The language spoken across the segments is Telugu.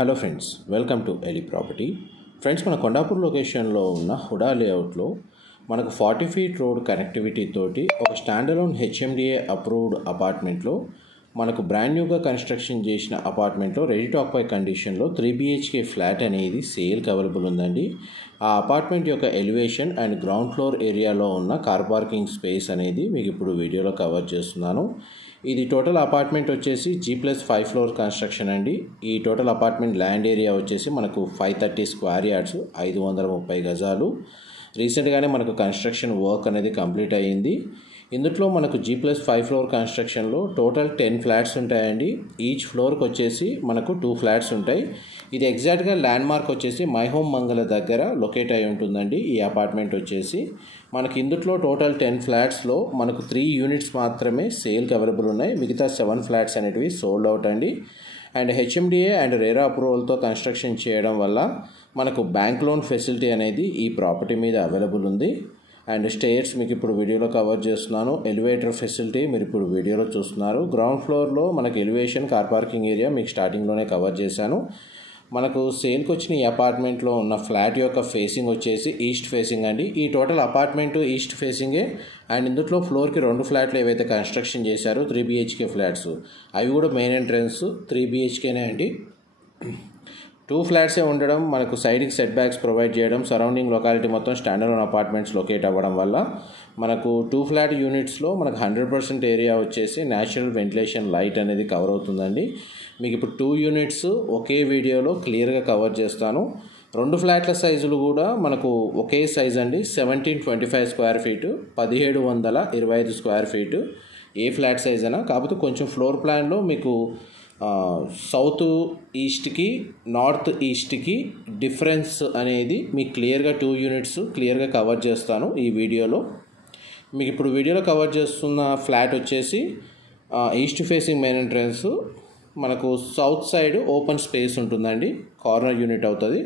హలో ఫ్రెండ్స్, వెల్కమ్ టు ఎలి ప్రాపర్టీ. ఫ్రెండ్స్, మన కొండాపూర్ లొకేషన్లో ఉన్న హుడా లేఅవుట్లో మనకు 40 ఫీట్ రోడ్ కనెక్టివిటీ తోటి ఒక స్టాండలోన్ హెచ్ఎండిఏ అప్రూవ్డ్ అపార్ట్మెంట్లో మనకు బ్రాండ్ న్యూగా కన్స్ట్రక్షన్ చేసిన అపార్ట్మెంట్లో రెడీ టు ఆక్యుపై కండిషన్లో 3 BHK ఫ్లాట్ అనేది సేల్కి అవైలబుల్ ఉందండి. ఆ అపార్ట్మెంట్ యొక్క ఎలివేషన్ అండ్ గ్రౌండ్ ఫ్లోర్ ఏరియాలో ఉన్న కార్ పార్కింగ్ స్పేస్ అనేది మీకు ఇప్పుడు వీడియోలో కవర్ చేస్తున్నాను. ఇది టోటల్ అపార్ట్మెంట్ వచ్చేసి G+5 ఫ్లోర్ కన్స్ట్రక్షన్ అండి. ఈ టోటల్ అపార్ట్మెంట్ ల్యాండ్ ఏరియా వచ్చేసి మనకు 530 స్క్వేర్ యార్డ్స్, 530 గజాలు. రీసెంట్గానే మనకు కన్స్ట్రక్షన్ వర్క్ అనేది కంప్లీట్ అయ్యింది. ఇందులో మనకు G+5 ఫ్లోర్ కన్స్ట్రక్షన్లో టోటల్ 10 ఫ్లాట్స్ ఉంటాయండి. ఈచ్ ఫ్లోర్కి వచ్చేసి మనకు 2 ఫ్లాట్స్ ఉంటాయి. ఇది ఎగ్జాక్ట్గా ల్యాండ్ మార్క్ వచ్చేసి మై హోమ్ మంగళ దగ్గర లొకేట్ అయి ఉంటుందండి. ఈ అపార్ట్మెంట్ వచ్చేసి మనకి ఇందులో టోటల్ 10 ఫ్లాట్స్లో మనకు 3 యూనిట్స్ మాత్రమే సేల్కి అవైలబుల్ ఉన్నాయి. మిగతా 7 ఫ్లాట్స్ అనేటివి సోల్డ్ అవుట్ అండి. అండ్ హెచ్ఎండిఏ అండ్ రేరా అప్రూవల్తో కన్స్ట్రక్షన్ చేయడం వల్ల మనకు బ్యాంక్ లోన్ ఫెసిలిటీ అనేది ఈ ప్రాపర్టీ మీద అవైలబుల్ ఉంది. అండ్ స్టేర్స్ మీకు ఇప్పుడు వీడియోలో కవర్ చేస్తున్నాను. ఎలివేటర్ ఫెసిలిటీ మీరు ఇప్పుడు వీడియోలో చూస్తున్నారు. గ్రౌండ్ ఫ్లోర్లో మనకు ఎలివేషన్, కార్ పార్కింగ్ ఏరియా మీకు స్టార్టింగ్లోనే కవర్ చేశాను. మనకు సేల్కి వచ్చిన ఈ అపార్ట్మెంట్లో ఉన్న ఫ్లాట్ యొక్క ఫేసింగ్ వచ్చేసి ఈస్ట్ ఫేసింగ్ అండి. ఈ టోటల్ అపార్ట్మెంట్ ఈస్ట్ ఫేసింగే. అండ్ ఇందులో ఫ్లోర్కి 2 ఫ్లాట్లు ఏవైతే కన్స్ట్రక్షన్ చేశారో 3 BHK ఫ్లాట్స్, అవి కూడా మెయిన్ ఎంట్రన్స్ 3 BHKనే అండి. 2 ఫ్లాట్సే ఉండడం, మనకు సైడ్కి సెట్ బ్యాక్స్ ప్రొవైడ్ చేయడం, సరౌండింగ్ లొకాలిటీ మొత్తం స్టాండర్డ్ అపార్ట్మెంట్స్ లొకేట్ అవ్వడం వల్ల మనకు 2 ఫ్లాట్ యూనిట్స్లో మనకు 100% ఏరియా వచ్చేసి న్యాచురల్ వెంటిలేషన్ లైట్ అనేది కవర్ అవుతుందండి. మీకు ఇప్పుడు 2 యూనిట్స్ ఒకే వీడియోలో క్లియర్గా కవర్ చేస్తాను. 2 ఫ్లాట్ల సైజులు కూడా మనకు ఒకే సైజ్ అండి. 1725 స్క్వేర్ ఫీటు, 1725 స్క్వేర్ ఫీటు ఏ ఫ్లాట్ సైజ్ అయినా. కాకపోతే కొంచెం ఫ్లోర్ ప్లాన్లో మీకు సౌత్ ఈస్ట్కి నార్త్ ఈస్ట్కి డిఫరెన్స్ అనేది మీకు క్లియర్గా 2 యూనిట్స్ క్లియర్గా కవర్ చేస్తాను ఈ వీడియోలో. మీకు ఇప్పుడు వీడియోలో కవర్ చేస్తున్న ఫ్లాట్ వచ్చేసి ఈస్ట్ ఫేసింగ్ మెయిన్ ఎంట్రన్స్, మనకు సౌత్ సైడ్ ఓపెన్ స్పేస్ ఉంటుందండి. కార్నర్ యూనిట్ అవుతుంది.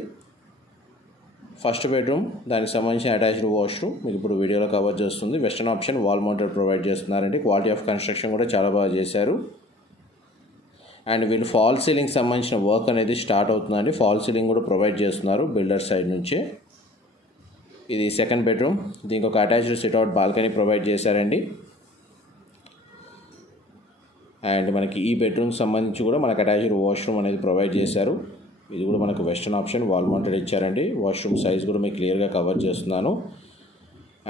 ఫస్ట్ బెడ్రూమ్, దానికి సంబంధించిన అటాచ్డ్ వాష్రూమ్ మీకు ఇప్పుడు వీడియోలో కవర్ చేస్తుంది. Western option wall mounted provide చేస్తున్నారండి. క్వాలిటీ ఆఫ్ కన్స్ట్రక్షన్ కూడా చాలా బాగా చేశారు. అండ్ వీళ్ళు ఫాల్ సీలింగ్ సంబంధించిన వర్క్ అనేది స్టార్ట్ అవుతుందండి. ఫాల్ సీలింగ్ కూడా ప్రొవైడ్ చేస్తున్నారు బిల్డర్ సైడ్ నుంచే. ఇది సెకండ్ బెడ్రూమ్, దీనికి ఒక అటాచ్డ్ సిట్అవుట్ బాల్కనీ ప్రొవైడ్ చేశారండి. అండ్ మనకి ఈ బెడ్రూమ్కి సంబంధించి కూడా మనకు అటాచ్డ్ వాష్రూమ్ అనేది ప్రొవైడ్ చేశారు. ఇది కూడా మనకు వెస్టర్న్ ఆప్షన్ వాల్ మౌంటెడ్ ఇచ్చారండి. వాష్రూమ్ సైజ్ కూడా మీకు క్లియర్గా కవర్ చేస్తున్నాను.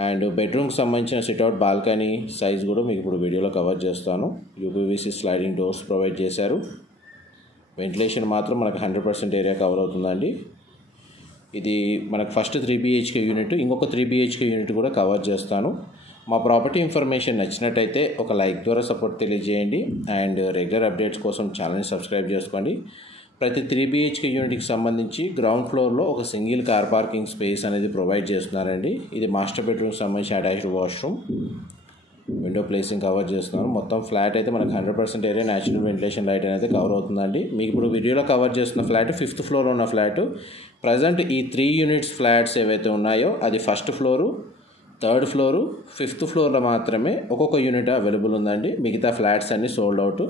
అండ్ బెడ్రూమ్కి సంబంధించిన సిట్అవుట్ బాల్కనీ సైజ్ కూడా మీకు ఇప్పుడు వీడియోలో కవర్ చేస్తాను. UPVC స్లైడింగ్ డోర్స్ ప్రొవైడ్ చేశారు. వెంటిలేషన్ మాత్రం మనకు 100% ఏరియా కవర్ అవుతుందండి. ఇది మనకు ఫస్ట్ 3 BHK యూనిట్, ఇంకొక 3 BHK యూనిట్ కూడా కవర్ చేస్తాను. మా ప్రాపర్టీ ఇన్ఫర్మేషన్ నచ్చినట్టయితే ఒక లైక్ ద్వారా సపోర్ట్ తెలియజేయండి. అండ్ రెగ్యులర్ అప్డేట్స్ కోసం ఛానల్ని సబ్స్క్రైబ్ చేసుకోండి. ప్రతి 3 BHK యూనిట్కి సంబంధించి గ్రౌండ్ ఫ్లోర్లో ఒక సింగిల్ కార్ పార్కింగ్ స్పేస్ అనేది ప్రొవైడ్ చేస్తున్నారండి. ఇది మాస్టర్ బెడ్రూమ్కి సంబంధించిన attached washroom, window placing cover చేస్తున్నారు. మొత్తం ఫ్లాట్ అయితే మనకు 100% ఏరియా న్యాచురల్ వెంటిలేషన్ లైట్ అనేది కవర్ అవుతుందండి. మీకు ఇప్పుడు వీడియోలో కవర్ చేస్తున్న ఫ్లాట్ 5th ఫ్లోర్లో ఉన్న ఫ్లాట్. ప్రజెంట్ ఈ 3 యూనిట్స్ ఫ్లాట్స్ ఏవైతే ఉన్నాయో అది 1st floor, 3rd floor, 5th ఫ్లోర్లో మాత్రమే ఒక్కొక్క యూనిట్ అవైలబుల్ ఉందండి. మిగతా ఫ్లాట్స్ అన్నీ సోల్డ్ అవుట్.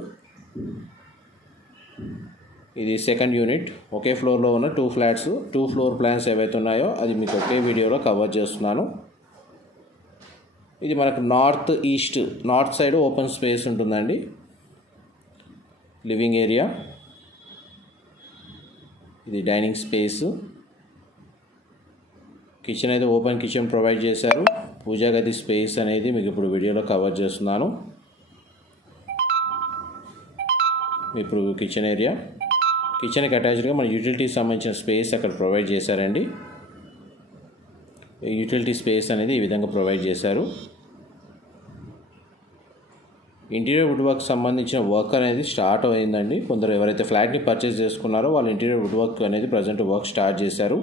ఇది సెకండ్ యూనిట్. ఒకే ఫ్లోర్లో ఉన్న 2 ఫ్లాట్స్, 2 ఫ్లోర్ ప్లాన్స్ ఏవైతే ఉన్నాయో అది మీకు ఒకే వీడియోలో కవర్ చేస్తున్నాను. ఇది మనకు నార్త్ సైడ్ ఓపెన్ స్పేస్ ఉంటుందండి. లివింగ్ ఏరియా, ఇది డైనింగ్ స్పేస్. కిచెన్ అయితే ఓపెన్ కిచెన్ ప్రొవైడ్ చేశారు. పూజా గది స్పేస్ అనేది మీకు ఇప్పుడు వీడియోలో కవర్ చేస్తున్నాను. ఇప్పుడు కిచెన్ ఏరియా, కిచెన్కి అటాచ్డ్గా మన యూటిలిటీకి సంబంధించిన స్పేస్ అక్కడ ప్రొవైడ్ చేశారండి. యూటిలిటీ స్పేస్ అనేది ఈ విధంగా ప్రొవైడ్ చేశారు. ఇంటీరియర్ వుడ్ వర్క్ సంబంధించిన వర్క్ అనేది స్టార్ట్ అయిందండి. కొందరు ఎవరైతే ఫ్లాట్ని పర్చేస్ చేసుకున్నారో వాళ్ళు ఇంటీరియర్ వుడ్ వర్క్ అనేది ప్రజెంట్ వర్క్ స్టార్ట్ చేశారు.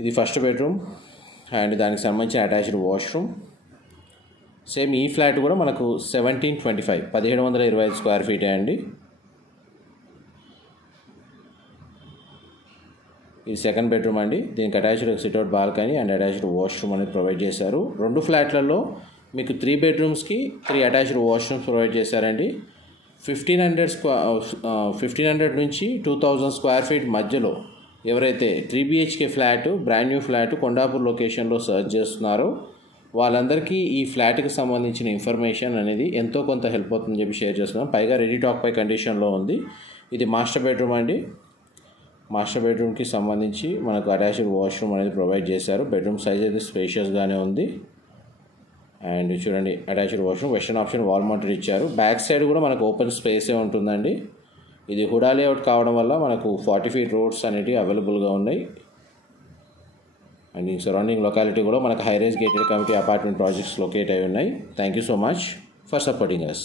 ఇది ఫస్ట్ బెడ్రూమ్ అండ్ దానికి సంబంధించిన అటాచ్డ్ వాష్రూమ్. సేమ్ ఈ ఫ్లాట్ కూడా మనకు 1725 స్క్వేర్ ఫీటే అండి. ఇది సెకండ్ బెడ్రూమ్ అండి. దీనికి attached sit-out balcony and attached washroom అనేది ప్రొవైడ్ చేశారు. 2 ఫ్లాట్లలో మీకు 3 బెడ్రూమ్స్కి 3 అటాచ్డ్ వాష్రూమ్స్ ప్రొవైడ్ చేశారండి. 1500 నుంచి 2000 స్క్వేర్ ఫీట్ మధ్యలో ఎవరైతే 3 BHK flat brand new flat Kondapur లొకేషన్లో సర్చ్ చేస్తున్నారో వాళ్ళందరికీ ఈ ఫ్లాట్కి సంబంధించిన ఇన్ఫర్మేషన్ అనేది ఎంతో కొంత హెల్ప్ అవుతుందని చెప్పి షేర్ చేస్తున్నాం. పైగా రెడీ టాక్ పై కండిషన్లో ఉంది. ఇది మాస్టర్ బెడ్రూమ్ అండి. మాస్టర్ బెడ్రూమ్కి సంబంధించి మనకు అటాచ్డ్ వాష్రూమ్ అనేది ప్రొవైడ్ చేశారు. బెడ్రూమ్ సైజ్ అయితే స్పేషియస్గానే ఉంది. అండ్ చూడండి, attached washroom, western option wall mounted ఇచ్చారు. బ్యాక్ సైడ్ కూడా మనకు ఓపెన్ స్పేసే ఉంటుందండి. ఇది హుడా లేఅవుట్ కావడం వల్ల మనకు 40 feet రోడ్స్ అనేవి అవైలబుల్గా ఉన్నాయి. అండ్ ఈ సరౌండింగ్ లొకాలిటీ కూడా మనకు high rise gated community apartment projects locate అయి ఉన్నాయి. Thank you so much for supporting us.